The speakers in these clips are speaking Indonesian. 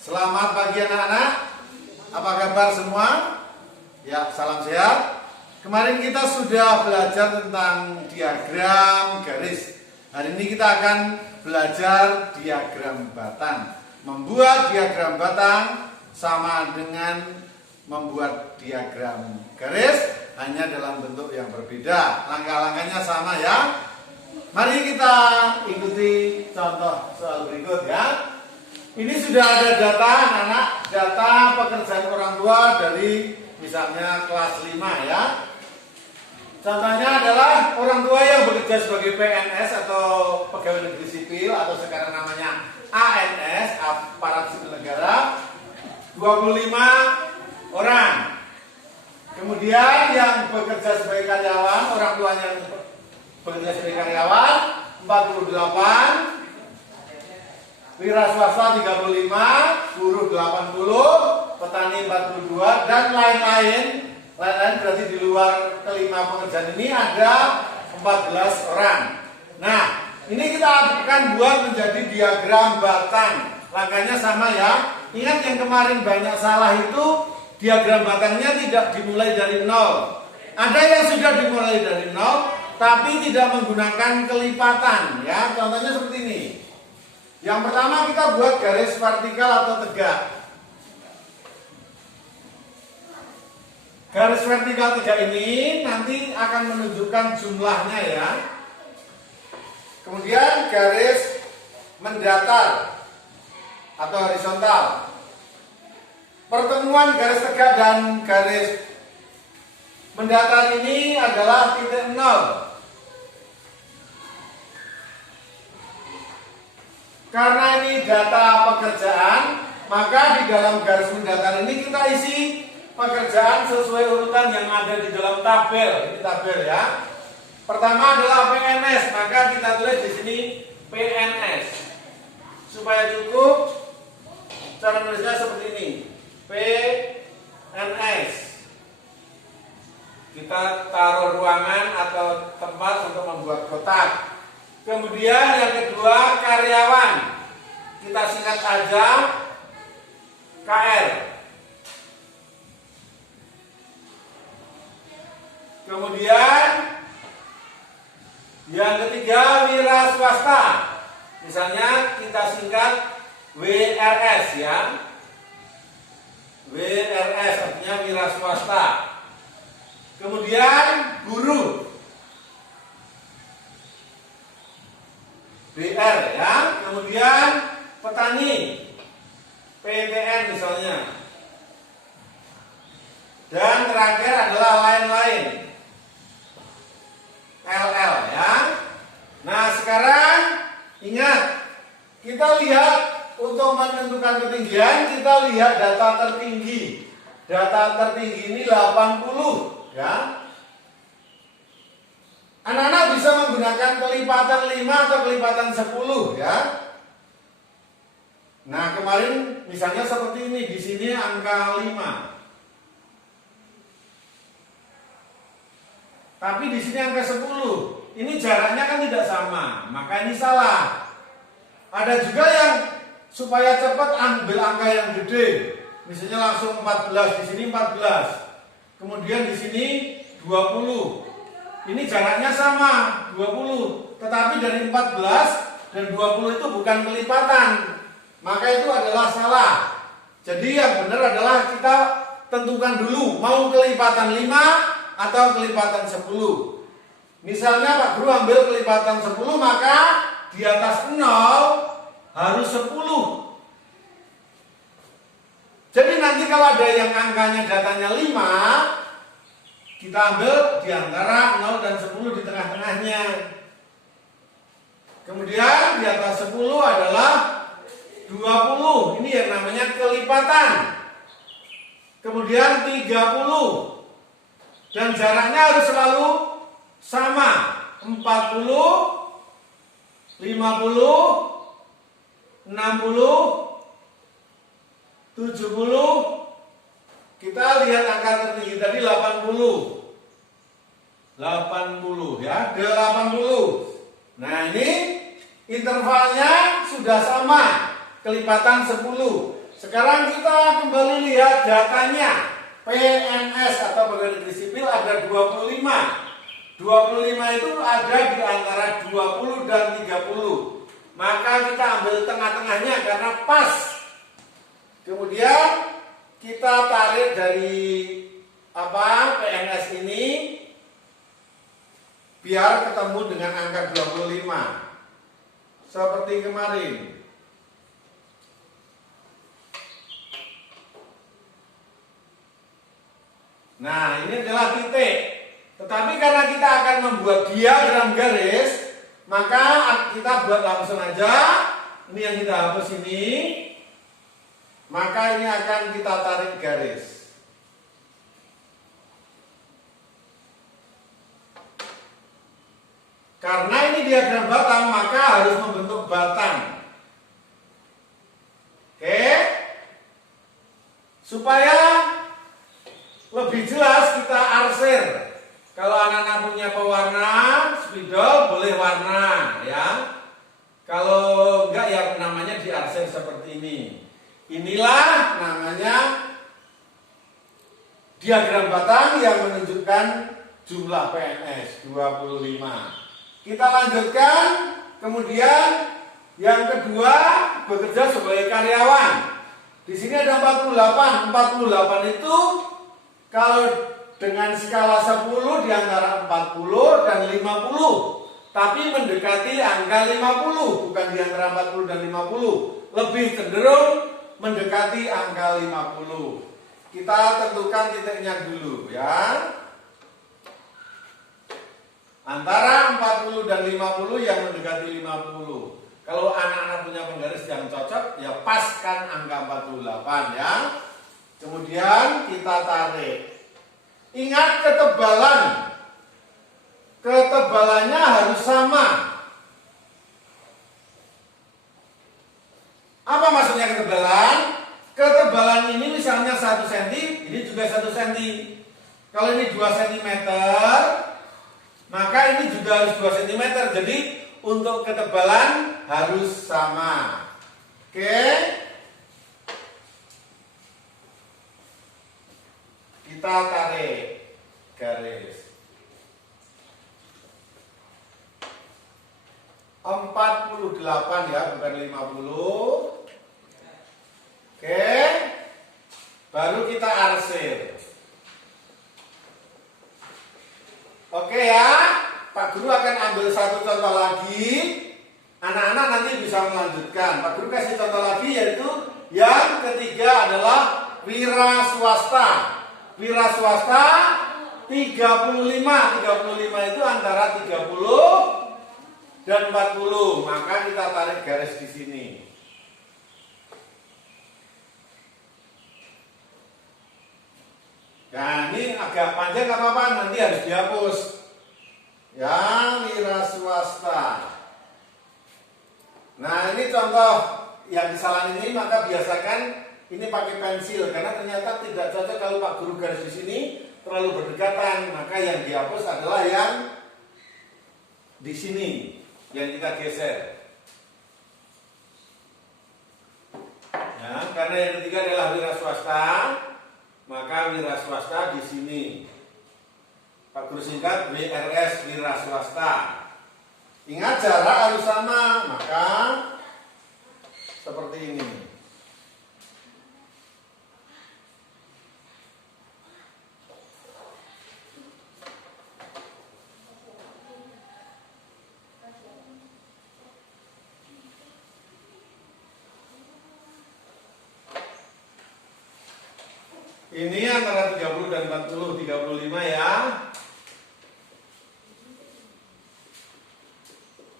Selamat pagi anak-anak. Apa kabar semua? Ya, salam sehat. Kemarin kita sudah belajar tentang diagram garis. Hari ini kita akan belajar diagram batang. Membuat diagram batang sama dengan membuat diagram garis, hanya dalam bentuk yang berbeda. Langkah-langkahnya sama ya. Mari kita ikuti contoh soal berikut ya. Ini sudah ada data anak-anak, data pekerjaan orang tua dari misalnya kelas 5 ya. Contohnya adalah orang tua yang bekerja sebagai PNS atau pegawai negeri sipil atau sekarang namanya ANS, aparat sipil negara, 25 orang. Kemudian yang bekerja sebagai karyawan, orang tuanya yang bekerja sebagai karyawan 48, wira swasta 35, buruh 80, petani 42, dan lain-lain berarti di luar kelima pekerjaan ini ada 14 orang. Nah, ini kita akan buat menjadi diagram batang. Langkahnya sama ya. Ingat yang kemarin banyak salah itu, diagram batangnya tidak dimulai dari 0. Ada yang sudah dimulai dari 0, tapi tidak menggunakan kelipatan ya. Contohnya seperti ini. Yang pertama kita buat garis vertikal atau tegak. Garis vertikal tegak ini nanti akan menunjukkan jumlahnya ya. Kemudian garis mendatar atau horizontal. Pertemuan garis tegak dan garis mendatar ini adalah titik 0. Karena ini data pekerjaan, maka di dalam garis mendatar ini kita isi pekerjaan sesuai urutan yang ada di dalam tabel. Ini tabel ya. Pertama adalah PNS, maka kita tulis di sini PNS. Supaya cukup, cara menulisnya seperti ini. PNS. Kita taruh ruangan atau tempat untuk membuat kotak. Kemudian yang kedua karyawan, kita singkat aja KR. Kemudian yang ketiga wira swasta, misalnya kita singkat WRS ya. WRS artinya wira swasta. Kemudian buruh, BR ya. Kemudian petani, PTN misalnya. Dan terakhir adalah lain-lain, LL ya. Nah sekarang ingat, kita lihat untuk menentukan ketinggian, kita lihat data tertinggi. Data tertinggi ini 80 ya. Anak-anak bisa menggunakan kelipatan 5 atau kelipatan 10 ya. Nah, kemarin misalnya seperti ini, di sini angka 5. Tapi di sini angka 10. Ini jaraknya kan tidak sama, maka ini salah. Ada juga yang supaya cepat ambil angka yang gede. Misalnya langsung 14, di sini 14. Kemudian di sini 20. Ini jaraknya sama, 20. Tetapi dari 14 dan 20 itu bukan kelipatan. Maka itu adalah salah. Jadi yang benar adalah kita tentukan dulu, mau kelipatan 5 atau kelipatan 10. Misalnya Pak Guru ambil kelipatan 10, maka di atas 0 harus 10. Jadi nanti kalau ada yang angkanya datanya 5, kita ambil di antara 0 dan 10 di tengah-tengahnya. Kemudian di atas 10 adalah 20. Ini yang namanya kelipatan. Kemudian 30. Dan jaraknya harus selalu sama. 40, 50, 60, 70. Kita lihat angka tertinggi tadi 80. 80 ya, 80. Nah, ini intervalnya sudah sama, kelipatan 10. sekarang kita kembali lihat datanya. PNS atau pegawai negeri sipil ada 25. 25 itu ada di antara 20 dan 30. Maka kita ambil tengah-tengahnya karena pas. Kemudian kita tarik dari PNS ini biar ketemu dengan angka 25. Seperti kemarin. Nah, ini adalah titik. Tetapi karena kita akan membuat diagram garis, maka kita buat langsung aja. Ini yang kita hapus ini. Maka ini akan kita tarik garis. Karena ini diagram batang, maka harus membentuk batang. Oke? Supaya lebih jelas kita arsir. Kalau anak-anak punya pewarna spidol boleh warna ya. Kalau enggak ya namanya diarsir seperti ini. Inilah namanya diagram batang yang menunjukkan jumlah PNS 25. Kita lanjutkan. Kemudian yang kedua bekerja sebagai karyawan. Di sini ada 48. 48 itu kalau dengan skala 10 di antara 40 dan 50, tapi mendekati angka 50, bukan di antara 40 dan 50, lebih cenderung mendekati angka 50. Kita tentukan titiknya dulu ya. Antara 40 dan 50 yang mendekati 50. Kalau anak-anak punya penggaris yang cocok, ya paskan angka 48 ya. Kemudian kita tarik. Ingat ketebalan. Ketebalannya harus sama. Apa maksudnya ketebalan? Ketebalan ini misalnya 1 cm, ini juga 1 cm. Kalau ini 2 cm, maka ini juga harus 2 cm. Jadi untuk ketebalan harus sama. Oke? Kita tarik garis 48 ya, bukan 50. Oke. Baru kita arsir. Oke ya, Pak Guru akan ambil satu contoh lagi. Anak-anak nanti bisa melanjutkan. Pak Guru kasih contoh lagi, yaitu yang ketiga adalah wira swasta. Wira swasta 35. 35 itu antara 30 dan 40. Maka kita tarik garis di sini. Nah, ini agak panjang gak apa-apa, nanti harus dihapus. Ya, wira swasta. Nah, ini contoh yang kesalahan ini, maka biasakan ini pakai pensil karena ternyata tidak cocok kalau Pak Guru garis di sini terlalu berdekatan, maka yang dihapus adalah yang di sini yang kita geser. Ya, karena yang ketiga adalah wira swasta, maka wira swasta di sini. Pak Guru singkat WRS wira swasta. Ingat jarak harus sama, maka seperti ini. Ini antara 30 dan 40, 35 ya.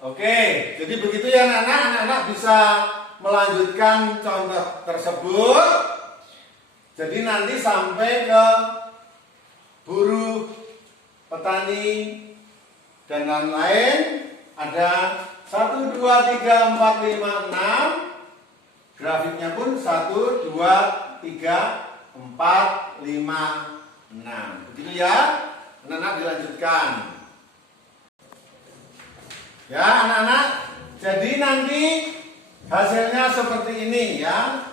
Oke, jadi begitu ya anak-anak. Anak-anak bisa melanjutkan contoh tersebut. Jadi nanti sampai ke buruh, petani, dan lain-lain. Ada 1, 2, 3, 4, 5, 6. Grafiknya pun 1, 2, 3, 4, 5, 6. Begitu ya. Anak-anak dilanjutkan. Ya anak-anak. Jadi nanti hasilnya seperti ini ya.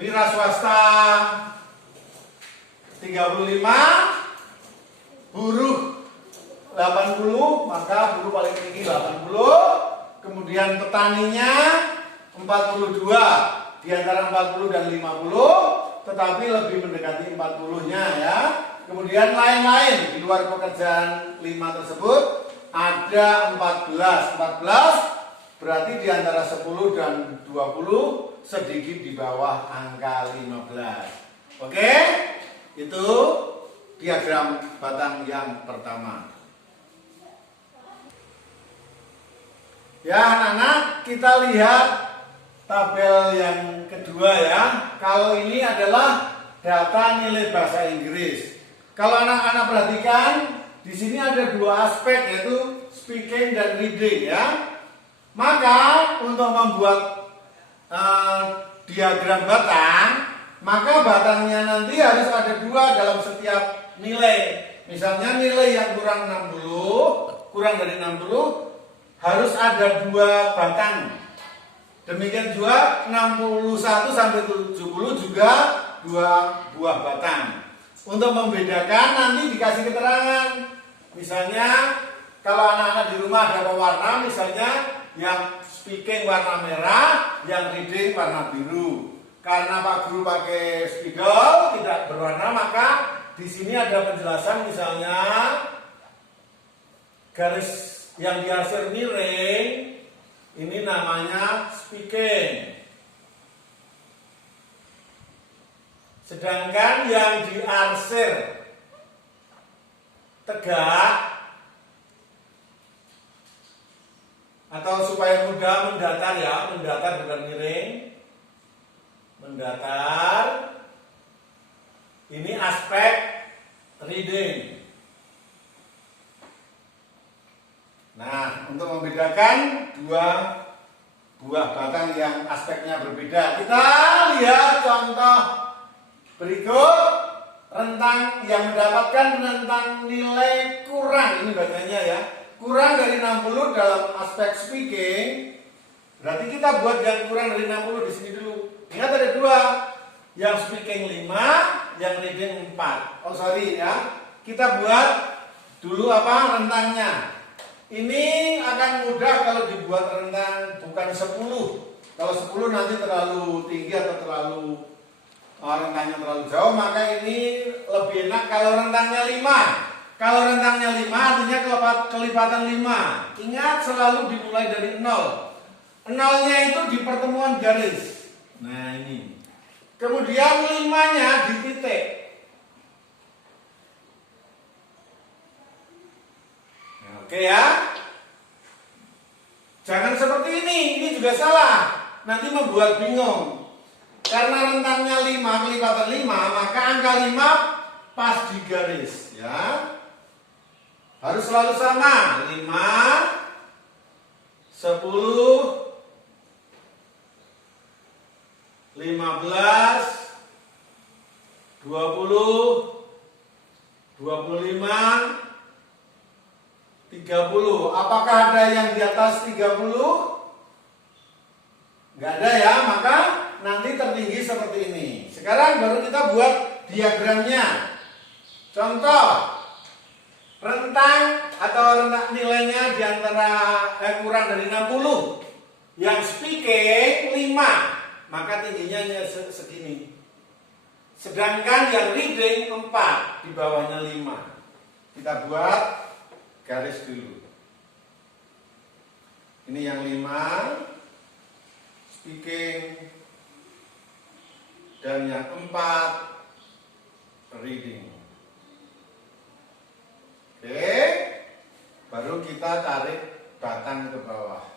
Wira swasta 35, buruh 80, maka buruh paling tinggi 80. Kemudian petaninya 42, di antara 40 dan 50, tetapi lebih mendekati 40-nya ya. Kemudian lain-lain di luar pekerjaan 5 tersebut ada 14 berarti di antara 10 dan 20 sedikit di bawah angka 15. Oke, itu diagram batang yang pertama. Ya anak-anak, kita lihat tabel yang kedua ya. Kalau ini adalah data nilai bahasa Inggris. Kalau anak-anak perhatikan, di sini ada dua aspek, yaitu speaking dan reading ya. Maka untuk membuat diagram batang, maka batangnya nanti harus ada dua dalam setiap nilai. Misalnya nilai yang kurang 60, kurang dari 60 harus ada dua batang. Demikian juga 61 sampai 70 juga dua buah batang. Untuk membedakan nanti dikasih keterangan. Misalnya kalau anak-anak di rumah ada pewarna, misalnya yang speaking warna merah, yang reading warna biru. Karena Pak Guru pakai spidol tidak berwarna, maka di sini ada penjelasan misalnya garis yang diarsir miring ini namanya speaking. Sedangkan yang diarsir tegak atau supaya mudah mendatar ya, mendatar bukan miring, mendatar, ini aspek reading. Nah, untuk membedakan dua buah batang yang aspeknya berbeda, kita lihat contoh berikut. Rentang yang mendapatkan rentang nilai kurang, ini bacanya ya, kurang dari 60 dalam aspek speaking. Berarti kita buat yang kurang dari 60 di sini dulu. Ingat ada dua, yang speaking 5, yang reading 4. Oh sorry ya, kita buat dulu apa rentangnya. Ini akan mudah kalau dibuat rentang bukan 10. Kalau 10 nanti terlalu tinggi atau terlalu rentangnya terlalu jauh, maka ini lebih enak kalau rentangnya 5. Kalau rentangnya 5 artinya kelipatan 5. Ingat selalu dimulai dari 0. 0-nya itu di pertemuan garis. Nah ini. Kemudian 5-nya di titik. Oke ya. Jangan seperti ini juga salah. Nanti membuat bingung. Karena rentangnya 5 kelipatan 5, maka angka 5 pas di garis ya. Harus selalu sama. 5, 10, 15, 20, 25, 30. Apakah ada yang di atas 30? Enggak ada ya, maka nanti tertinggi seperti ini. Sekarang baru kita buat diagramnya. Contoh, rentang atau rentang nilainya di antara kurang dari 60. Yang speaking 5, maka tingginya segini. Sedangkan yang reading 4, di bawahnya 5. Kita buat garis dulu. Ini yang 5 speaking dan yang 4 reading. Oke, baru kita tarik batang ke bawah.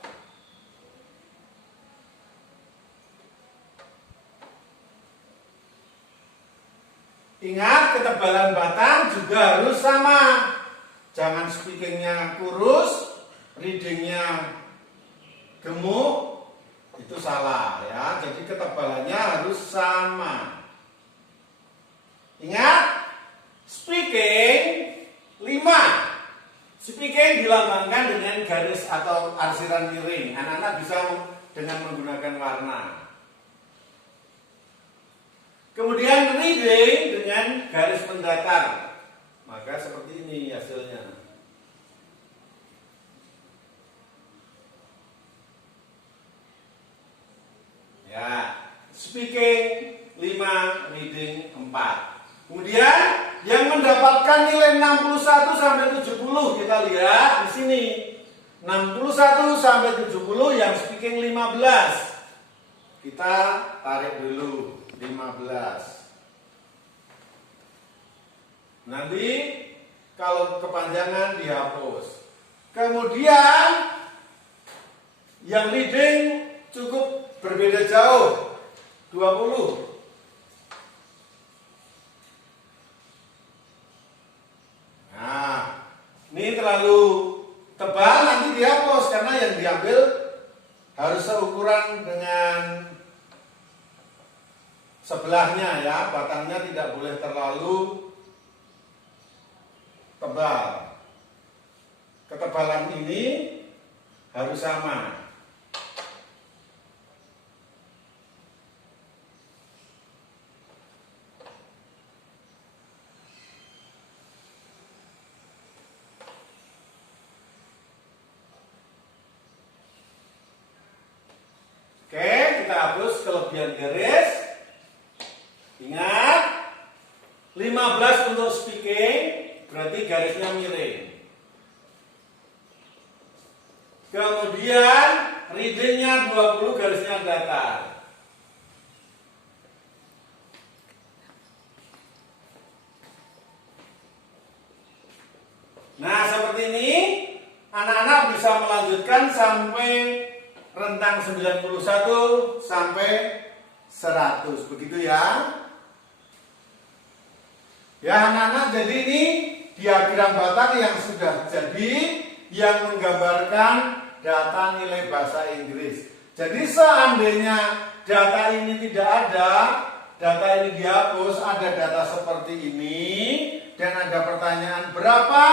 Ingat, ketebalan batang juga harus sama. Jangan speakingnya kurus, readingnya gemuk, itu salah ya. Jadi ketebalannya harus sama. Ingat, speaking 5. Speaking dilambangkan dengan garis atau arsiran miring. Anak-anak bisa dengan menggunakan warna. reading dengan garis mendatar, maka seperti ini hasilnya. Ya, speaking 5, reading 4. Kemudian yang mendapatkan nilai 61 sampai 70 kita lihat di sini. 61 sampai 70 yang speaking 15. Kita tarik dulu 15. Nanti kalau kepanjangan dihapus. Kemudian yang reading cukup berbeda jauh, 20. Nah, ini terlalu tebal, nanti dihapus karena yang diambil harus seukuran dengan sebelahnya ya, batangnya tidak boleh terlalu tebal. Ketebalan ini harus sama. Oke, kita hapus kelebihan garis. Ingat, 15 untuk speaking, berarti garisnya miring. Kemudian readingnya 20, garisnya datar. Nah, seperti ini anak-anak bisa melanjutkan sampai rentang 91 sampai 100, begitu ya. Ya anak-anak, jadi ini diagram batang yang sudah jadi, yang menggambarkan data nilai bahasa Inggris. Jadi seandainya data ini tidak ada, data ini dihapus, ada data seperti ini, dan ada pertanyaan berapa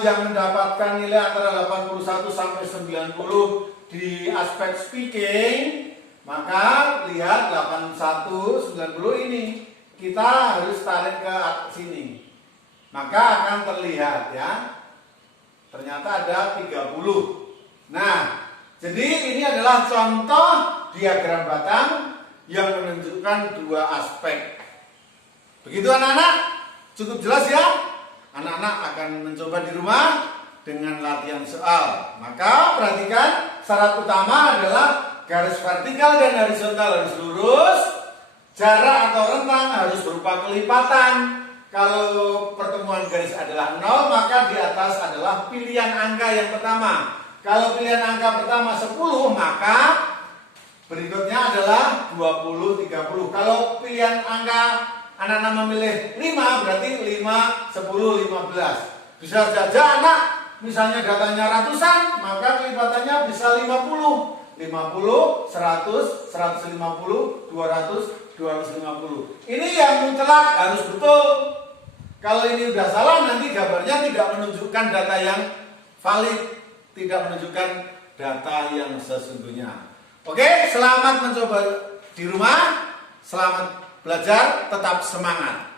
yang mendapatkan nilai antara 81 sampai 90 di aspek speaking, maka lihat 81, 90 ini kita harus tarik ke sini, maka akan terlihat ya, ternyata ada 30. Nah, jadi ini adalah contoh diagram batang yang menunjukkan dua aspek. Begitu anak-anak, cukup jelas ya? Anak-anak akan mencoba di rumah dengan latihan soal. Maka perhatikan, syarat utama adalah garis vertikal dan horizontal harus lurus, jarak atau rentang harus berupa kelipatan. Kalau pertemuan garis adalah 0, maka di atas adalah pilihan angka yang pertama. Kalau pilihan angka pertama 10, maka berikutnya adalah 20, 30. Kalau pilihan angka anak-anak memilih 5, berarti 5, 10, 15. Bisa saja anak misalnya datanya ratusan, maka kelipatannya bisa 50, 50, 100, 150, 200, 250. Ini yang mutlak harus betul. Kalau ini udah salah, nanti gambarnya tidak menunjukkan data yang valid, tidak menunjukkan data yang sesungguhnya. Oke, selamat mencoba di rumah, selamat belajar, tetap semangat.